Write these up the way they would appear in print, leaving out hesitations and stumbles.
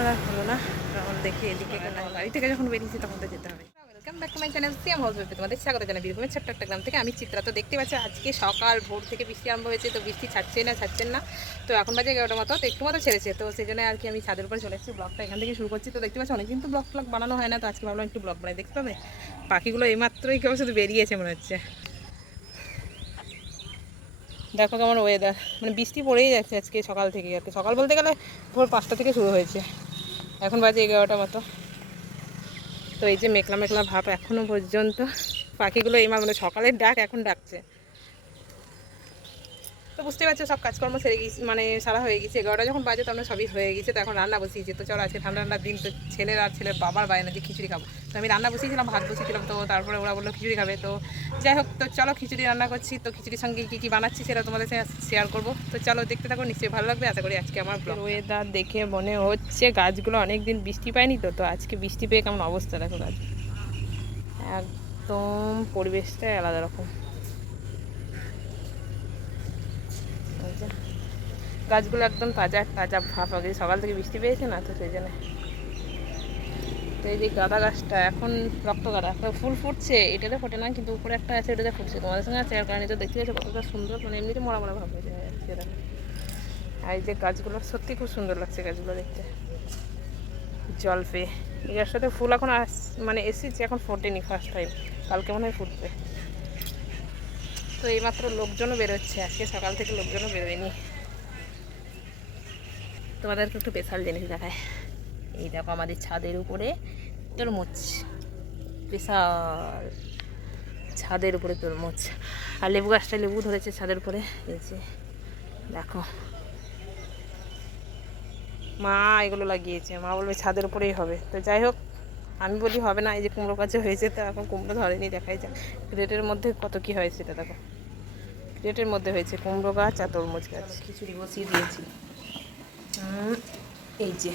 এখন আর হলো না, কারণ দেখি এদিকে বাড়ি থেকে যখন বেরিয়েছি তখন তো যেতে হবে। Welcome back to my channel CM house ওয়াইফে তোমাদের স্বাগত জানাই বীরভূমের ছোট্ট একটা গ্রাম থেকে। আমি চিত্রা। তো দেখতে পাচ্ছি আজকে সকাল ভোর থেকে বৃষ্টি আরম্ভ হয়েছে, তো বৃষ্টি ছাড়ছেন না। তো এখন বাজে 11টার মতো, তো একটু মতো ছেড়েছে, তো সেই জন্য আর কি আমি ছাদের উপরে চলে এসেছি, ব্লগটা এখান থেকে শুরু করছি। তো দেখতে পাচ্ছি অনেকদিন তো ব্লগ বানানো হয় না, তো আজকে ভাবলাম একটু ব্লগ বানাই। দেখতে পাবে পাখিগুলো এইমাত্রই কেউ শুধু বেরিয়েছে মনে হচ্ছে। দেখো কেমন ওয়েদার, মানে বৃষ্টি পড়েই যাচ্ছে আজকে সকাল থেকে। আর কি সকাল বলতে গেলে ভোর 5টা থেকে শুরু হয়েছে, এখন বাজে 11টার মতো। তো এই যে মেঘলা মেঘলা ভাব এখনো পর্যন্ত, পাখিগুলো মানে সকালের ডাক এখন ডাকছে। তো বুঝতে পারছো সব কাজকর্ম সেরে গেছি, মানে সারা হয়ে গেছে। 11টা যখন বাজে তখন সবই হয়ে গেছে। তো এখন রান্না বসিয়েছি। তো চলো আজকে ঠান্ডা ঠান্ডার দিন, তো ছেলের বাবার বায়না যে খিচুড়ি খাবো। তো আমি রান্না বসিয়েছিলাম, ভাত বসিয়েছিলাম, তো তারপরে ওরা বললো খিচুড়ি খাবে। তো যাই হোক, তো চলো খিচুড়ি রান্না করছি। তো খিচুড়ির সঙ্গে কী কী বানাচ্ছি সেটা তোমাদের সাথে শেয়ার করবো। তো চলো দেখতে থাকো, নিশ্চয়ই ভালো লাগবে আশা করি। আজকে আমার ওয়েদার দেখে মনে হচ্ছে গাছগুলো অনেকদিন বৃষ্টি পায়নি, তো আজকে বৃষ্টি পেয়ে কেমন অবস্থা দেখো গাছ, একদম পরিবেশটাই আলাদা রকম। গাছগুলো একদম তাজা তাজা ভাব, আগে সকাল থেকে বৃষ্টি পেয়েছে না, তো সেই জন্য। তো এই যে গাঁদা গাছটা এখন রক্ত গাঁদা ফুল ফুটছে, এটাতে ফোটে না, কিন্তু উপরে একটা আছে এটাতে ফুটছে। তোমাদের সঙ্গে আছে, কারণ এটা দেখতে পাচ্ছি কতটা সুন্দর, মানে এমনিতে মরা মরা ভাব হয়েছে। আর এই যে গাছগুলো সত্যি খুব সুন্দর লাগছে গাছগুলো দেখতে। জলপে এই গাছটাতে ফুল এখন মানে এসেছে, এখন ফোটেনি, ফার্স্ট টাইম, কালকে মনে হয় ফুটবে। তো এইমাত্র লোকজনও বেরোচ্ছে, আজকে সকাল থেকে লোকজনও বেরোয়নি। তোমাদেরকে একটু স্পেশাল জিনিস দেখায়। এই দেখো আমাদের ছাদের উপরে তরমুজ, বিশাল ছাদের উপরে তরমুজ। আর লেবু গাছটায় লেবু ধরেছে ছাদের উপরে, এই যে দেখো। মা এগুলো লাগিয়েছে, মা বলবে ছাদের উপরেই হবে। তো যাই হোক, আমি বলি হবে না, এই যে কুমড়ো গাছে হয়েছে, তো এখন কুমড়ো ধরেনি, দেখাই যাক ক্রেটের মধ্যে কত কি হয় সেটা দেখো। ক্রেটের মধ্যে হয়েছে কুমড়ো গাছ আর তরমুজ গাছ। খিচুড়ি বসিয়ে দিয়েছি, এই যে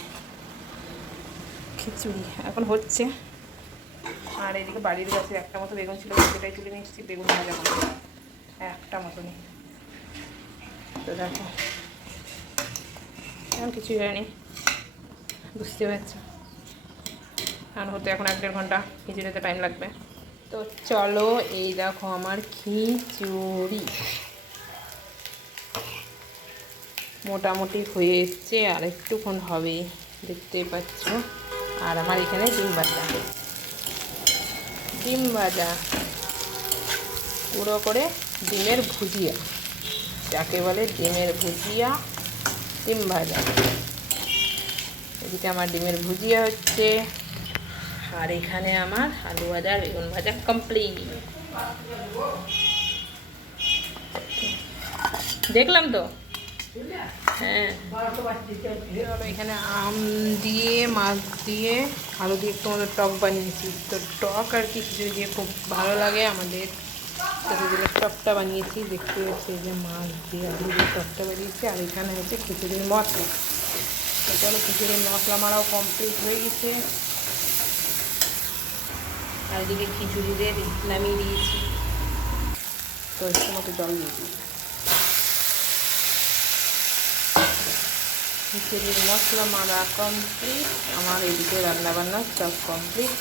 খিচুড়ি এখন হচ্ছে। আর এদিকে বাড়ির গাছে একটা মতো বেগুন ছিল, সেটাই তুলে নিয়ে এসেছি, বেগুন ভাজা করবো একটা মতনই। তো দেখো এখন কিছুই হয়নি, বুঝতে পারছো, কারণ হতে এখন 1-1.5 ঘন্টা, খিচুড়িতে টাইম লাগবে। তো চলো এই দেখো আমার খিচুড়ি মোটামুটি হয়ে এসছে, আর একটুক্ষণ হবে, দেখতে পাচ্ছ। আর আমার এখানে ডিম ভাজা পুরো করে, ডিমের ভুজিয়া যাকে বলে, ডিমের ভুজিয়া, ডিম ভাজা। এদিকে আমার ডিমের ভুজিয়া হচ্ছে, আর এখানে আমার আলু ভাজা বেগুন ভাজা কমপ্লিট। দেখলাম তো, হ্যাঁ। এখানে আম দিয়ে, মাছ দিয়ে, আলু দিয়ে একটু আমাদের টক বানিয়েছি। তো টক আর কি খিচুড়ি দিয়ে খুব ভালো লাগে আমাদের, তো সেগুলো টকটা বানিয়েছি। দেখতে হচ্ছে যে মাছ দিয়ে আলু দিয়ে টকটা বানিয়েছি। আর এখানে হচ্ছে খিচুড়ির মশলা। তো চলো খিচুড়ির মশলা মারাও কমপ্লিট হয়ে গেছে। আর এদিকে খিচুড়ি দিয়ে নামিয়ে দিয়েছি, তো একটু মতো জল দিয়েছি। খিচুড়ির মশলা মারা কমপ্লিট, আমার এদিকে রান্নাবান্না সব কমপ্লিট।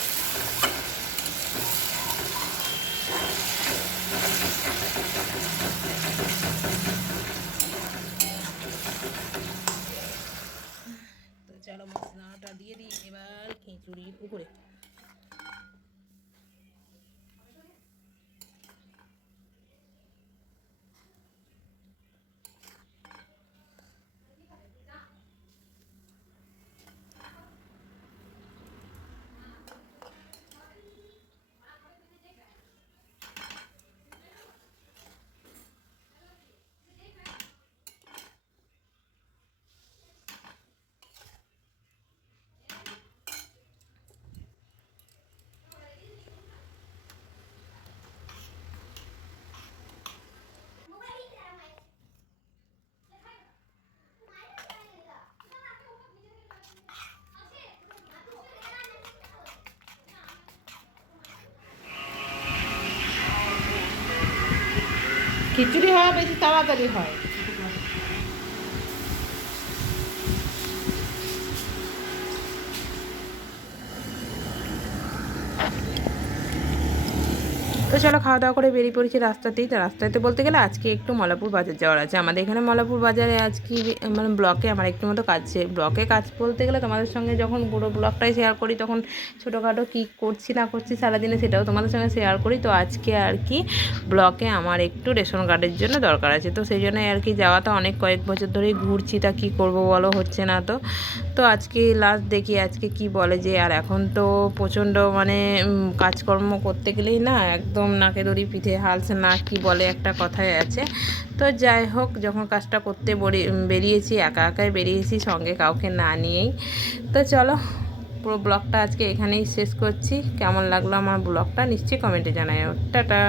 তো চলো মশলাটা দিয়ে দিই এবার খিচুড়ির উপরে। খিচুড়ি হওয়া বেশি তাড়াতাড়ি হয়। তো চলো খাওয়া দাওয়া করে বেরিয়ে পড়েছি রাস্তাতেই। তো রাস্তাতে বলতে গেলে আজকে একটু মলাপুর বাজার যাওয়ার আছে আমাদের এখানে। মলাপুর বাজারে আজকে মানে ব্লকে আমার একটু মতো কাজ, ব্লকে কাজ বলতে গেলে তোমাদের সঙ্গে যখন পুরো ব্লগটাই শেয়ার করি তখন ছোটোখাটো কী করছি না করছি সারাদিনে সেটাও তোমাদের সঙ্গে শেয়ার করি। তো আজকে আর কি ব্লকে আমার একটু রেশন কার্ডের জন্য দরকার আছে, তো সেই জন্য আর কি যাওয়াটা অনেক কয়েক বছর ধরেই ঘুরছি, তা কী করবো বলো, হচ্ছে না। তো আজকে লাস্ট দেখি আজকে কি বলে যে, আর এখন তো প্রচণ্ড মানে কাজকর্ম করতে গেলেই না একদম নাকে দড়ি পিঠে হালস না কি বলে একটা কথাই আছে। তো যাই হোক, যখন কাজটা করতে বেরিয়েছি একা একাই বেরিয়েছি, সঙ্গে কাউকে না নিয়েই। তো চলো পুরো ব্লগটা আজকে এখানেই শেষ করছি। কেমন লাগলো আমার ব্লগটা নিশ্চয়ই কমেন্টে জানাই। টাটা।